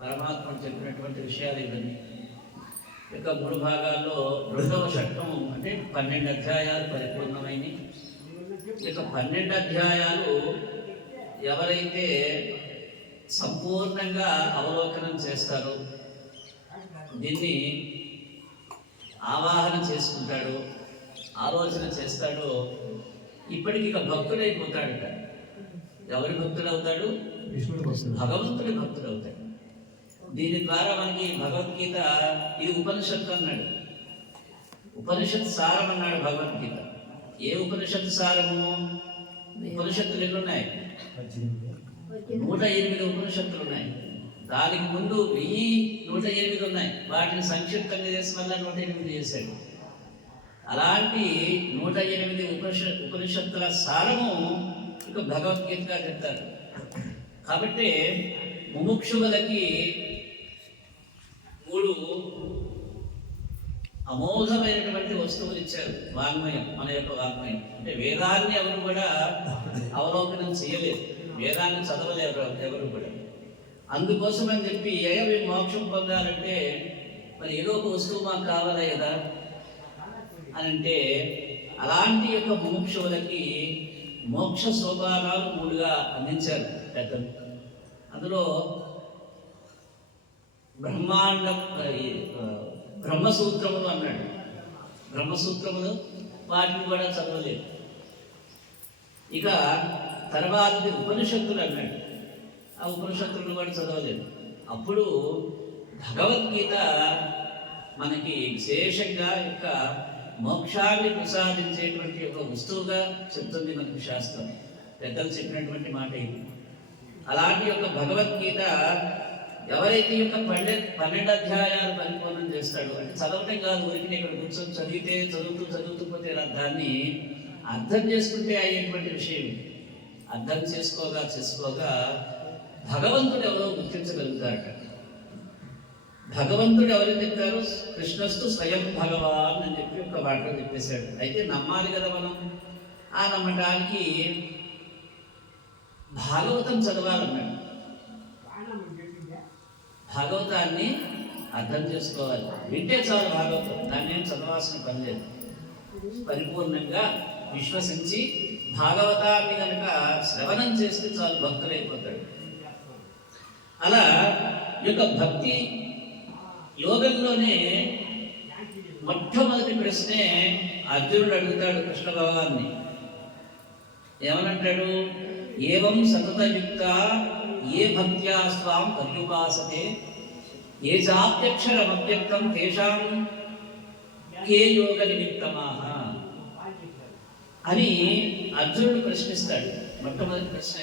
పరమాత్మ చెప్పినటువంటి విషయాలు ఇవన్నీ. ఇక 3 భాగాల్లో 2వ షట్కము అంటే 12 అధ్యాయాలు పరిపూర్ణమైన. ఇక 12 అధ్యాయాలు ఎవరైతే సంపూర్ణంగా అవలోకనం చేస్తారో, దీన్ని ఆవాహన చేసుకుంటాడో, ఆలోచన చేస్తాడో, ఇప్పటికి ఇక భక్తుడైపోతాడట. ఎవరి భక్తుడవుతాడు? భగవంతుడి భక్తుడవుతాడు. దీని ద్వారా మనకి భగవద్గీత ఇది ఉపనిషత్తు అన్నాడు. ఉపనిషత్ సారం అన్నాడు భగవద్గీత. ఏ ఉపనిషత్తు సారము? ఉపనిషత్తులు ఎన్నున్నాయి? 108 ఉపనిషత్తులు ఉన్నాయి. దానికి ముందు 1108 ఉన్నాయి. వాటిని సంక్షిప్తంగా చేసి వల్ల 108 చేశాడు. అలాంటి 108 ఉపనిషత్తుల సారము ఇక భగవద్గీతగా చెప్తారు. కాబట్టి ముముక్షువులకి 3 అమోఘమైనటువంటి వస్తువులు ఇచ్చారు. వాంగ్మయం, మన యొక్క వాంగ్మయం. అంటే వేదాన్ని ఎవరు కూడా అవలోకనం చేయలేదు, వేదాన్ని చదవలేరు ఎవరు కూడా. అందుకోసం అని చెప్పి ఏవి మోక్షం పొందాలంటే మరి ఏదో ఒక వస్తువు మాకు కావాలి కదా అని అంటే, అలాంటి యొక్క ముముక్షువులకి మోక్ష సోపానాలు 3గా అందించారు పెద్దలు. అందులో బ్రహ్మసూత్రములు అన్నాడు. బ్రహ్మసూత్రములు వాటిని కూడా చదవలేదు. ఇక తర్వాత ఉపనిషత్తులు అన్నాడు. ఆ ఉపనిషత్తులను కూడా చదవలేదు. అప్పుడు భగవద్గీత మనకి విశేషంగా యొక్క మోక్షాన్ని ప్రసాదించేటువంటి ఒక వస్తువుగా చెప్తుంది మనకి శాస్త్రం. పెద్దలు చెప్పినటువంటి మాట ఇది. అలాంటి యొక్క భగవద్గీత ఎవరైతే యొక్క 12 అధ్యాయాలు పరిపూర్ణం చేస్తాడు, అంటే చదవటం కాదు, ఊరికి ఇక్కడ కూర్చొని చదువుతూ పోతే దాన్ని అర్థం చేసుకుంటే అయ్యేటువంటి విషయం. అర్థం చేసుకోగా భగవంతుడు ఎవరో గుర్తించగలుగుతారట. భగవంతుడు ఎవరు చెప్తారు? కృష్ణస్తు స్వయం భగవాన్ అని చెప్పి ఒక వాటిలో చెప్పేశాడు. అయితే నమ్మాలి కదా మనం. ఆ నమ్మటానికి భాగవతం చదవాలన్నాడు. భాగవతాన్ని అర్థం చేసుకోవాలి. వింటే చాలు భాగవతం, దాన్ని ఏం చదవాల్సిన పని లేదు. పరిపూర్ణంగా విశ్వసించి భాగవతాన్ని కనుక శ్రవణం చేస్తే చాలు భక్తులైపోతాడు. అలా యొక్క భక్తి యోగంలోనే మొట్టమొదటి ప్రశ్నే అర్జునుడు అడుగుతాడు కృష్ణ భగవాన్ని. ఏమనంటాడు? ఏవం సతతయుక్త ఏ భక్త్యా స్వాం పర్యుపాసతే ఏ చాప్యక్షరమవ్యక్తం తేషాం కే యోగ నిమిత్తమాః అని అర్జునుడు ప్రశ్నిస్తాడు. మొట్టమొదటి ప్రశ్న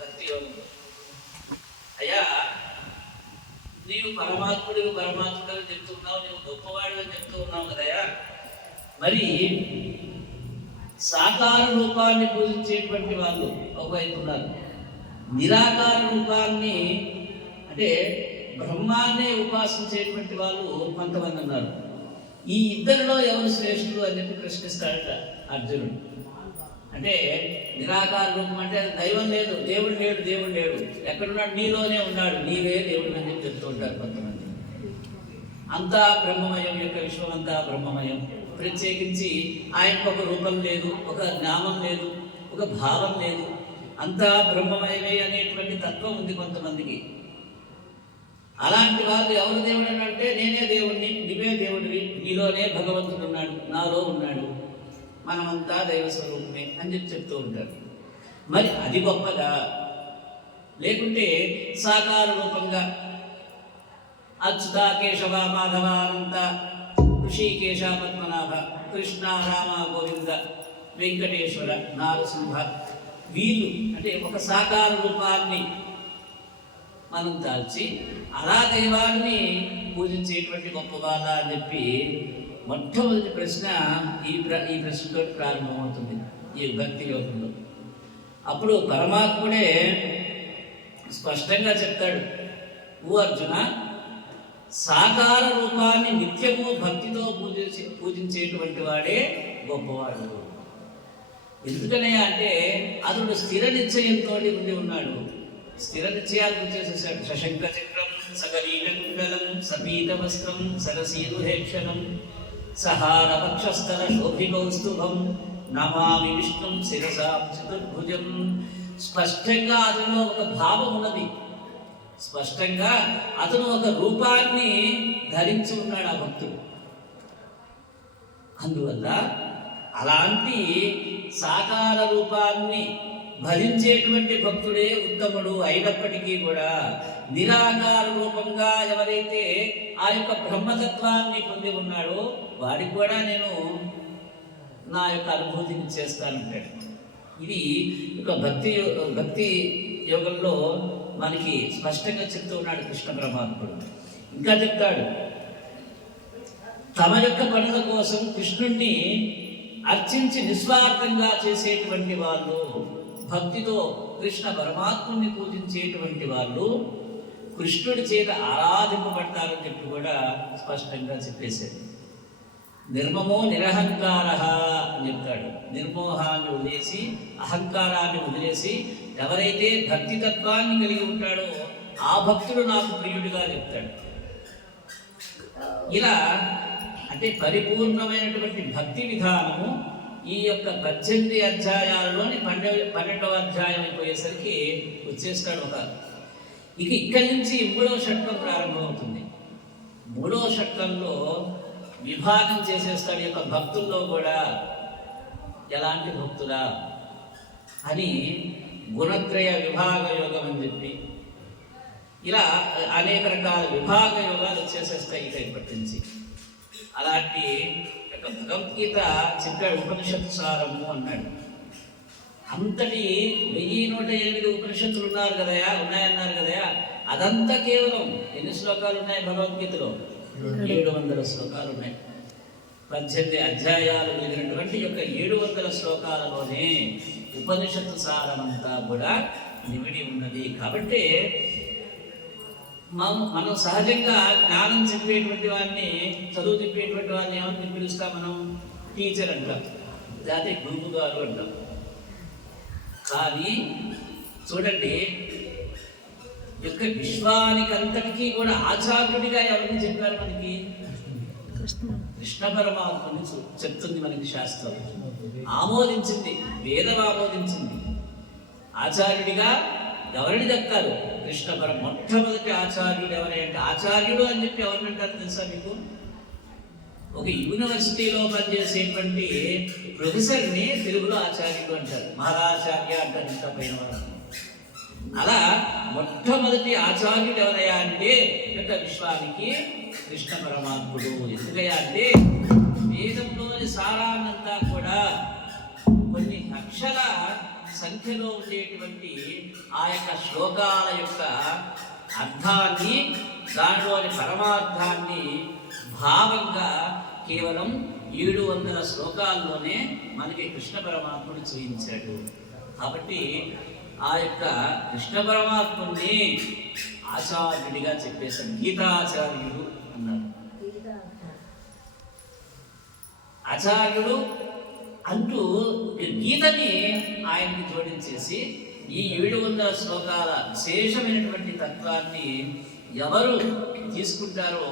భక్తి యోగంలో. అయ్యా, నీవు పరమాత్ముడు అని చెప్తున్నావు, నీవు గొప్పవాడు అని చెప్తూ ఉన్నావు కదయా, మరి సాకార రూపాన్ని పూజించేటువంటి వాళ్ళు ఒకవైపు ఉన్నారు, నిరాకార రూపాన్ని అంటే బ్రహ్మాన్నే ఉపాసించేటువంటి వాళ్ళు కొంతమంది ఉన్నారు. ఈ ఇద్దరిలో ఎవరు శ్రేష్ఠుడు అని చెప్పి ప్రశ్నిస్తాడట అర్జునుడు. అంటే నిరాకార రూపం అంటే దైవం లేదు, దేవుడు లేడు, ఎక్కడున్నాడు? నీలోనే ఉన్నాడు, నీవే దేవుడు అని చెప్పి చెప్తూ ఉంటారు కొంతమంది. అంతా బ్రహ్మమయం, యొక్క విశ్వం అంతా బ్రహ్మమయం. ప్రత్యేకించి ఆయనకు ఒక రూపం లేదు, ఒక నామం లేదు, ఒక భావం లేదు, అంతా బ్రహ్మమయమే అనేటువంటి తత్వం ఉంది కొంతమందికి. అలాంటి వాళ్ళు ఎవరు దేవుడు అని అంటే, నేనే దేవుడిని, నీవే దేవుడివి, నీలోనే భగవంతుడు ఉన్నాడు, నాలో ఉన్నాడు, మనమంతా దైవ స్వరూపమే అని చెప్పి చెప్తూ ఉంటారు. మరి అది గొప్పగా, లేకుంటే సాకార రూపంగా అచ్యుత కేశవ మాధవ అనంత ఋషికేశ పద్మనాభ కృష్ణ రామ గోవింద వెంకటేశ్వర నారసింహ, వీళ్ళు అంటే ఒక సాకార రూపాన్ని మనం దాల్చి అలా దైవాన్ని పూజించేటువంటి గొప్ప వాళ్ళ అని చెప్పి మొట్టమొదటి ప్రశ్న ఈ ప్రశ్నతో ప్రారంభమవుతుంది ఈ భక్తి యోగంలో. అప్పుడు పరమాత్ముడే స్పష్టంగా చెప్తాడు, ఓ అర్జున, సాకార రూపాన్ని నిత్యము భక్తితో పూజించేటువంటి వాడే గొప్పవాడు. ఎందుకనే అంటే అతడు స్థిర నిశ్చయంతో ఉండి ఉన్నాడు. స్థిర నిశ్చయాలు చేసేసాడు. సశంక చక్రం సగరీటకుండలం సపీతవస్త్రం సరసీరుహేక్షణం సహారవక్షస్థల శోభికౌస్తుభం నమామి విష్ణుం శిరసా చతుర్భుజం. స్పష్టంగా అతనిలో ఒక భావం ఉన్నది, స్పష్టంగా అతను ఒక రూపాన్ని ధరించి ఉన్నాడు ఆ భక్తుడు. అందువల్ల అలాంటి సాకార రూపాన్ని భరించేటువంటి భక్తుడే ఉత్తముడు. అయినప్పటికీ కూడా నిరాకార రూపంగా ఎవరైతే ఆ యొక్క బ్రహ్మతత్వాన్ని పొంది ఉన్నాడో వాడికి కూడా నేను నా యొక్క అనుభూతిని చేస్తానంటాడు. ఇది ఒక భక్తి యోగంలో మనకి స్పష్టంగా చెప్తూ ఉన్నాడు కృష్ణ పరమాత్ముడు. ఇంకా చెప్తాడు, తమ యొక్క పనుల కోసం కృష్ణుణ్ణి అర్చించి నిస్వార్థంగా చేసేటువంటి వాళ్ళు, భక్తితో కృష్ణ పరమాత్ముని పూజించేటువంటి వాళ్ళు కృష్ణుడి చేత ఆరాధింపబడతారని చెప్పి కూడా స్పష్టంగా చెప్పేశారు. నిర్మమో నిరహంకార అని చెప్తాడు. నిర్మోహాన్ని వదిలేసి అహంకారాన్ని వదిలేసి ఎవరైతే భక్తి తత్వాన్ని కలిగి ఉంటాడో ఆ భక్తుడు నాకు ప్రియుడిగా చెప్తాడు. ఇలా అంటే పరిపూర్ణమైనటువంటి భక్తి విధానము ఈ యొక్క 18 అధ్యాయాలలోని 12వ అధ్యాయం అయిపోయేసరికి వచ్చేస్తాడు ఒక. ఇక్కడి నుంచి 3వ షట్కం ప్రారంభమవుతుంది. 3వ షట్కంలో విభాగం చేసేస్తాడు యొక్క భక్తుల్లో కూడా ఎలాంటి భక్తులా అని గుణత్రయ విభాగ యోగం అని చెప్పి ఇలా అనేక రకాల విభాగ యోగాలు వచ్చేసేస్తాయి ఇప్పటి నుంచి. అలాంటి యొక్క భగవద్గీత చెప్పాడు, ఉపనిషత్తు సారము అన్నాడు. అంతటి 1108 ఉపనిషత్తులు ఉన్నాయన్నారు కదయా, అదంతా కేవలం ఎన్ని శ్లోకాలు ఉన్నాయి భగవద్గీతలో? 700 శ్లోకాలు ఉన్నాయి. 18 అధ్యాయాలు కలిగినటువంటి యొక్క 700 శ్లోకాలలోనే ఉపనిషత్తు సారమంతా కూడా నిమిడి ఉన్నది. కాబట్టి మనం సహజంగా జ్ఞానం చెప్పేటువంటి వాడిని, చదువు చెప్పేటువంటి వాడిని ఏమని పిలుస్తాం? మనం టీచర్ అంటాం, లేకపోతే గురువు గారు అంటాం. కానీ చూడండి, యొక్క విశ్వానికంతటికీ కూడా ఆచార్యుడిగా ఎవరిని చెప్పారు? మనకి కృష్ణ పరమాత్మని చెప్తుంది మనకి శాస్త్రం. ఆమోదించింది, వేదం ఆమోదించింది. ఆచార్యుడిగా ఎవరిని చెప్తారు? కృష్ణ మొట్టమొదటి ఆచార్యుడు ఎవరంటే, ఆచార్యుడు అని చెప్పి ఎవరిని అంటారు తెలుసా మీకు? ఒక యూనివర్సిటీలో పనిచేసేటువంటి ప్రొఫెసర్ని తెలుగులో ఆచార్యుడు అంటారు, మహారాచార్య అంటారు ఇంకా పైన వాళ్ళు. అలా మొట్టమొదటి ఆచార్యుడు ఎవరయ్యా అంటే యొక్క విశ్వానికి కృష్ణ పరమాత్ముడు. ఎందుకయ్యా అంటే వేదంలోని సారాన్నంతా కూడా కొన్ని లక్షల సంఖ్యలో ఉండేటువంటి ఆ యొక్క శ్లోకాల యొక్క అర్థాన్ని, దానిలోని పరమార్థాన్ని భావంగా కేవలం 700 శ్లోకాల్లోనే మనకి కృష్ణ పరమాత్ముడు చూపించాడు. కాబట్టి ఆ యొక్క కృష్ణ పరమాత్ముని ఆచార్యుడిగా చెప్పేశాడు. గీతాచార్యుడు అన్నారు. ఆచార్యుడు అంటూ గీతని ఆయనకి జోడించేసి ఈ 700 శ్లోకాల విశేషమైనటువంటి తత్వాన్ని ఎవరు తీసుకుంటారో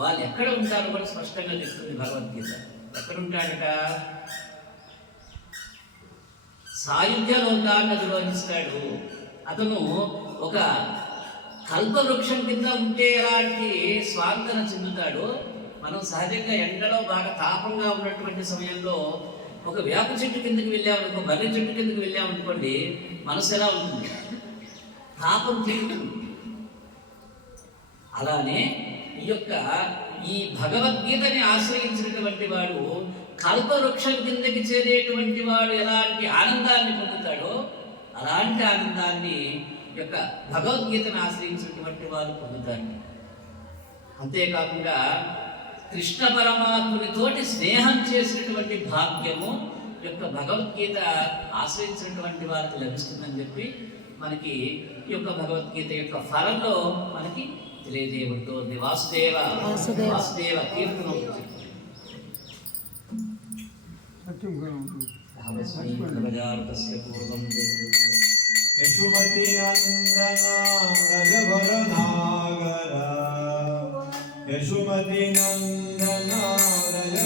వాళ్ళు ఎక్కడ ఉంటారో కూడా స్పష్టంగా చెప్తుంది భగవద్గీత. ఎక్కడ ఉంటాడట? సాయుధ్య లోకాన్ని అధిరోహిస్తాడు. అతను ఒక కల్పవృక్షం కింద ఉంటే ఎలాంటి స్వాంతన చెందుతాడు. మనం సహజంగా ఎండలో బాగా తాపంగా ఉన్నటువంటి సమయంలో ఒక వేప చెట్టు కిందకి వెళ్ళామనుకో, బర్రె చెట్టు కిందకి వెళ్ళామనుకోండి, మనసు ఎలా ఉంటుంది? తాపం తీరుతుంది. అలానే ఈ భగవద్గీతని ఆశ్రయించినటువంటి వాడు కల్పవృక్షం కిందకి చేరేటువంటి వాడు ఎలాంటి ఆనందాన్ని పొందుతాడో అలాంటి ఆనందాన్ని యొక్క భగవద్గీతను ఆశ్రయించినటువంటి వారు పొందుతారు. అంతేకాకుండా కృష్ణ పరమాత్మునితోటి స్నేహం చేసినటువంటి భాగ్యము యొక్క భగవద్గీత ఆశ్రయించినటువంటి వారికి లభిస్తుందని చెప్పి మనకి ఈ యొక్క భగవద్గీత యొక్క ఫలంలో మనకి తెలియజేయబడుతోంది. వాసుదేవ వాసుదేవ కీర్తనం పూర్వం యశుమతి నందన రజవర నాగర యశుమతి నందన రజ